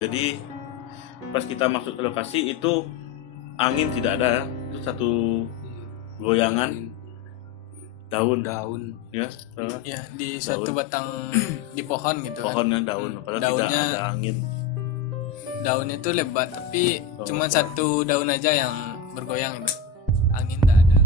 Jadi pas kita masuk ke lokasi itu angin tidak ada, itu satu goyangan daun ya, Ya, di suatu batang di pohon gitu kan. pohonnya daun, padahal tidak Daunnya ada angin. daunnya itu lebat tapi Oh, cuma satu daun aja yang bergoyang itu. Angin tak ada.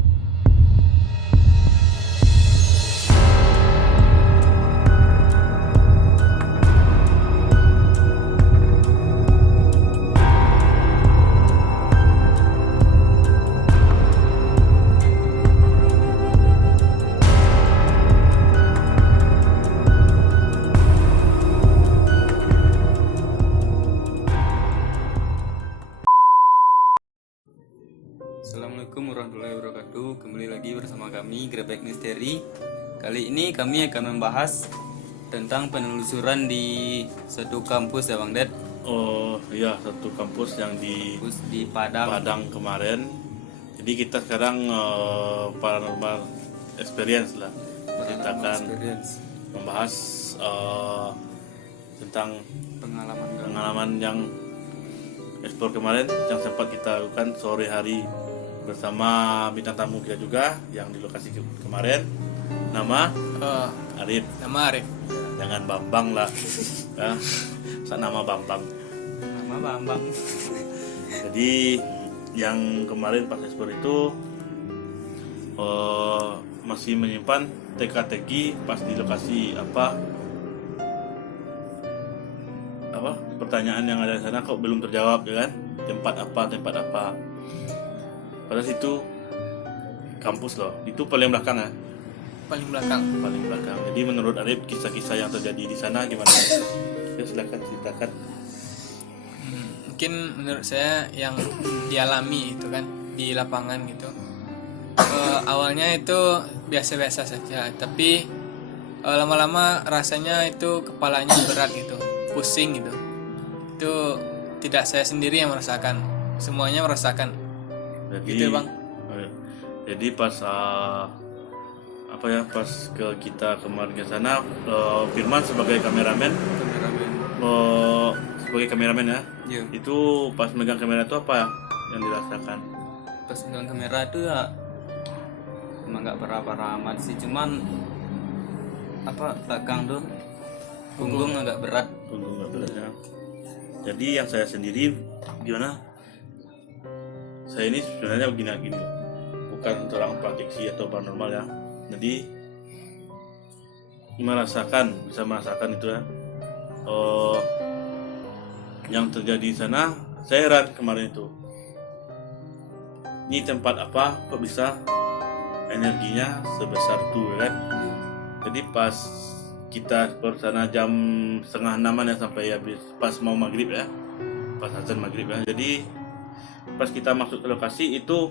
Assalamualaikum warahmatullahi wabarakatuh. Kembali lagi bersama kami Grebek Misteri. Kali ini kami akan membahas tentang penelusuran di suatu kampus ya Bang Ded. Oh iya, satu kampus yang di Kampus di Padang. Padang kemarin. Jadi kita sekarang paranormal experience lah, ceritakan Experience. membahas tentang pengalaman yang ekspor kemarin yang sempat kita lakukan sore hari bersama bintang tamu kita juga yang di lokasi kemarin. Nama Arif, Nama Arif. jangan Bambang lah ya. Nama Bambang. Nama Bambang. Jadi yang kemarin pas ekspor itu masih menyimpan teka-teki pas di lokasi apa pertanyaan yang ada di sana kok belum terjawab ya kan, tempat apa padahal itu kampus loh, itu paling belakang ya, Paling belakang. paling belakang. Jadi menurut Arif kisah-kisah yang terjadi di sana gimana? Ya silakan ceritakan. Mungkin menurut saya yang dialami itu kan di lapangan gitu. Awalnya itu biasa-biasa saja, tapi lama-lama rasanya itu kepalanya berat gitu, pusing gitu. Itu tidak saya sendiri yang merasakan, semuanya merasakan. Jadi Gitu, Bang. Jadi pas pas ke kita kemarin ke sana, Firman sebagai kameramen ya. Iya. Itu pas megang kamera itu apa yang dirasakan? Pas dengan kamera itu ya emang nggak berapa amat sih, cuman belakang tuh punggung agak berat. Punggung nggak beratnya. Jadi yang saya sendiri gimana? Saya ini sebenarnya gini, bukan orang praktisi atau paranormal ya. Jadi bisa merasakan itu ya. Yang terjadi di sana, saya heran kemarin itu. Ini tempat apa kok bisa energinya sebesar itu ya kan? Jadi pas kita ke sana jam 5:30 ya, sampai habis pas mau maghrib ya, pas azan maghrib ya. Jadi pas kita masuk ke lokasi itu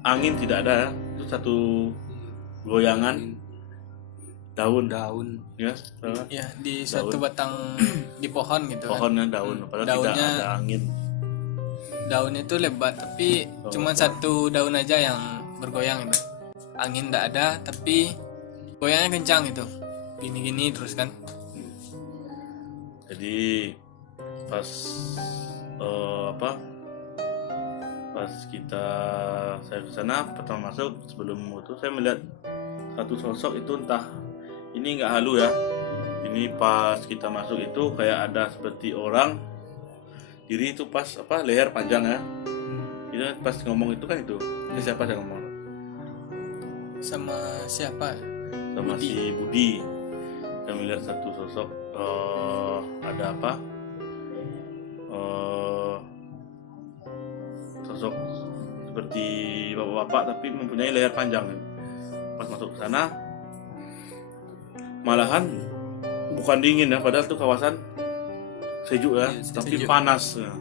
angin tidak ada ya, itu satu goyangan daun ya, Ya, di suatu batang di pohon gitu kan. pohonnya daun, padahal tidak Daunnya- ada angin. Daunnya itu lebat tapi cuma satu daun aja yang bergoyang itu. Angin tidak ada tapi goyangnya kencang itu. Gini-gini terus kan. Jadi pas pas saya ke sana pertama masuk, sebelum itu saya melihat satu sosok itu, entah ini nggak halu ya, ini pas kita masuk itu kayak ada seperti orang diri itu pas leher panjang ya, itu pas ngomong itu kan itu siapa yang ngomong Sama siapa? sama Budi. si Budi. Saya melihat satu sosok ada sosok seperti bapak-bapak tapi mempunyai leher panjang. Pas masuk ke sana malahan bukan dingin ya, padahal tuh kawasan sejuk ya, tapi sejuk. panas ya.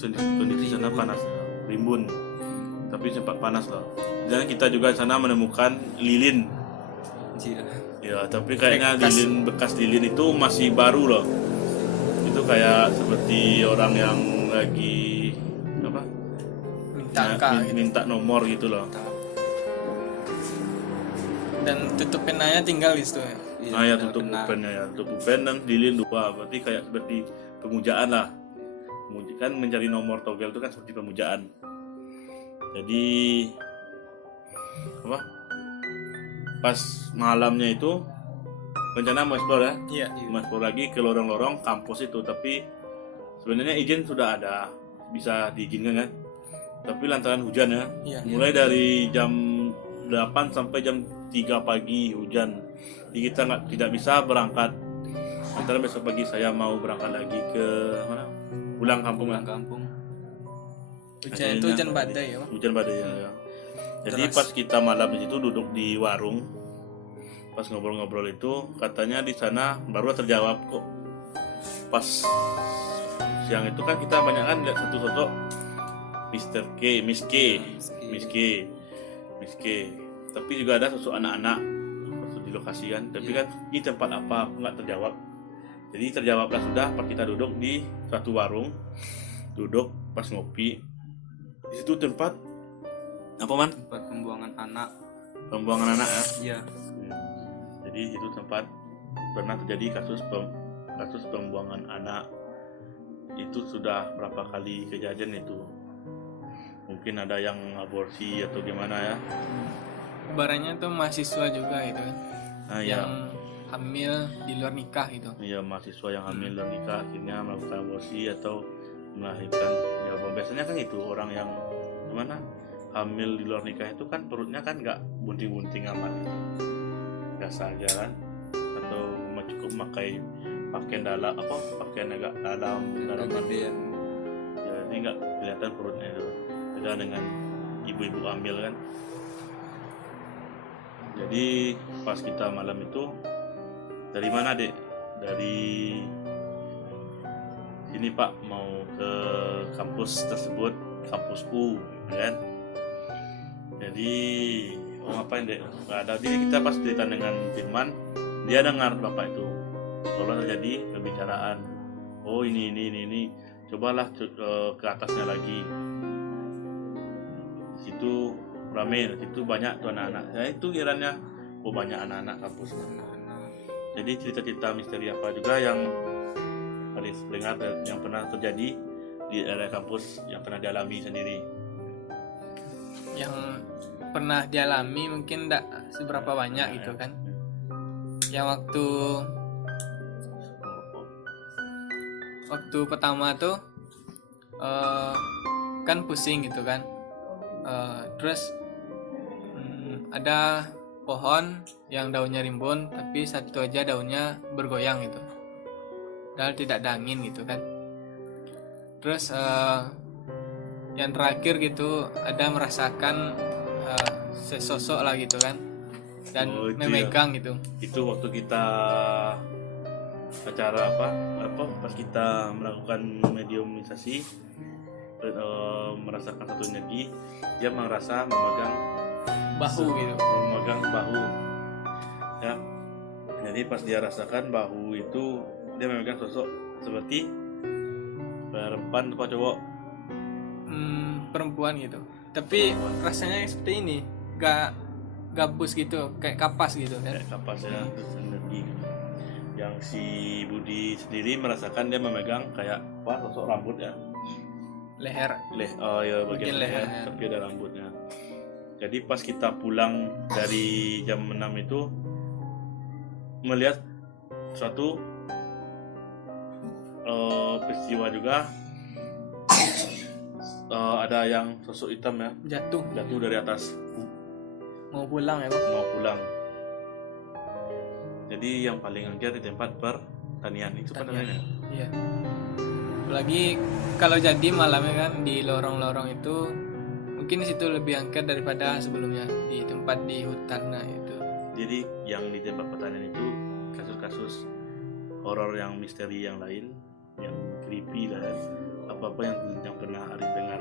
Kondisi sana panas ya, rimbun, tapi sempat panas lah. Dan kita juga di sana menemukan lilin. Ya, tapi kayaknya bekas lilin itu masih baru loh. Itu kayak seperti orang yang lagi minta nomor gitu loh. Dan tutup penanya tinggal di situ ya. Nah ya, tutup bupennya ya, tutup bupen dan lilin dua, berarti kayak seperti pemujaan lah. Kan mencari nomor togel itu kan seperti pemujaan. Jadi apa? Pas malamnya itu rencana mau explore ya, Iya. mau explore lagi ke lorong-lorong kampus itu, tapi sebenarnya izin sudah ada, bisa diizinkan kan. Tapi lantaran hujan ya, Iya. mulai dari jam 8 sampai jam 3 pagi hujan. Jadi kita tidak bisa berangkat. Antara besok pagi saya mau berangkat lagi ke mana? Pulang kampung Pulang lah. kampung. Hujan itu hujan badai ya, Bang. Hujan badai ya. Jadi Deras. pas kita malam di situ duduk di warung, pas ngobrol-ngobrol itu katanya di sana baru terjawab kok. Pas siang itu kan kita banyak kan lihat satu sosok Mr. K, Miss K, Miss K, Miss K. Tapi juga ada sosok anak-anak di lokasi kan. Tapi kan di tempat apa nggak terjawab. Jadi terjawablah sudah pas kita duduk di suatu warung, duduk pas ngopi. Di situ tempat apa man? Tempat pembuangan anak. Pembuangan anak ya. Iya. Jadi itu tempat pernah terjadi kasus pembuangan anak. Itu sudah berapa kali kejadian itu. Mungkin ada yang aborsi atau gimana ya. Barangnya tuh mahasiswa juga gitu kan. Nah, Yang hamil di luar nikah gitu. ya mahasiswa yang hamil dan nikah akhirnya melakukan aborsi atau melahirkan. Ya biasanya kan itu orang yang gimana hamil di luar nikah itu kan perutnya kan nggak bunting-bunting amat, biasa aja kan, atau cukup pakai pakaian dalam apa pakaian agak dalam Kemudian ya ini nggak kelihatan perutnya itu, beda dengan ibu-ibu hamil kan. Jadi pas kita malam itu dari mana dek? Dari sini pak, mau ke kampus tersebut, kampus U kan. Jadi mau ngapain dek? Nggak ada. Jadi kita pas cerita dengan Firman, dia dengar bapak itu kalau terjadi pembicaraan, oh ini cobalah ke atasnya lagi. Di situ rame, di situ banyak tuh anak-anak. Ya itu kiranya oh banyak anak-anak kampus. Jadi cerita-cerita misteri apa juga yang Arif dengar yang pernah terjadi di area kampus yang pernah dialami sendiri. Yang pernah dialami mungkin tidak seberapa banyak gitu kan. Yang waktu pertama tuh kan pusing gitu kan. Terus ada pohon yang daunnya rimbun tapi satu aja daunnya bergoyang gitu, padahal tidak ada angin gitu kan. Terus yang terakhir gitu ada merasakan sesosok lah gitu kan, dan Oh, itu memegang gitu. Itu waktu kita acara apa pas kita melakukan mediumisasi, merasakan satu energi, dia merasa memegang Bahu gitu. memegang bahu ya. Jadi pas dia rasakan bahu itu, dia memegang sosok seperti perempuan atau cowok. Perempuan gitu, tapi rasanya seperti ini, gak gabus gitu, kayak kapas gitu kan. Kayak kapas ya, terus energi gitu. Yang si Budi sendiri merasakan dia memegang kayak apa, sosok rambut ya, Leher. oh ya bagian Bagian leher, lehernya. tapi ada rambutnya. Jadi pas kita pulang dari jam 6 itu melihat suatu peristiwa juga, ada yang sosok hitam ya Jatuh dari atas mau pulang ya Bang. mau pulang. Jadi yang paling angker di tempat pertanian itu pertanian ya. Iya. Apalagi kalau jadi malamnya kan di lorong-lorong itu, mungkin di situ lebih angker daripada sebelumnya di tempat di hutan nah itu. Jadi yang di tempat pertanian itu kasus-kasus horor yang misteri yang lain, yang creepy lah ya. Apa-apa yang pernah Arif dengar.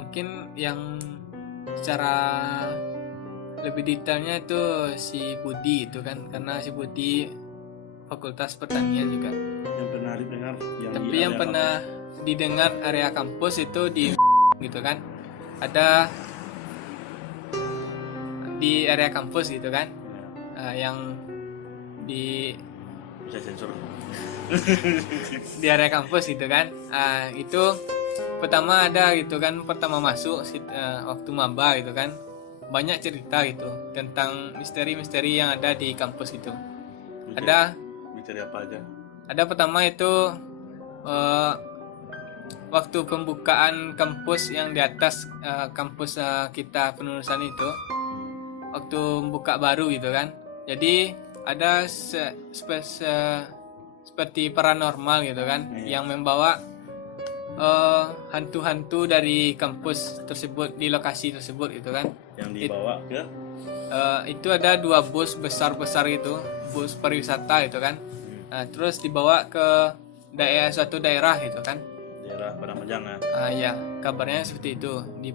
Mungkin yang secara lebih detailnya itu si Budi itu kan, karena si Budi fakultas pertanian juga. Yang pernah Arif dengar Tapi di yang area pernah didengar area kampus itu di gitu kan, ada di area kampus gitu kan, yang di Bisa sensor. di area kampus gitu kan. Itu pertama ada gitu kan, pertama masuk waktu maba gitu kan, banyak cerita gitu tentang misteri-misteri yang ada di kampus itu. Ada Misteri apa aja? pertama itu eh, waktu pembukaan kampus yang di atas kampus kita penulisan itu, waktu buka baru gitu kan. Jadi ada seperti paranormal gitu kan, yang membawa hantu-hantu dari kampus tersebut di lokasi tersebut gitu kan. Yang dibawa ke Itu ada 2 bus besar-besar itu, bus pariwisata itu kan. Nah, terus dibawa ke suatu daerah gitu kan. daerah Padang Majangan. Ya, kabarnya seperti itu di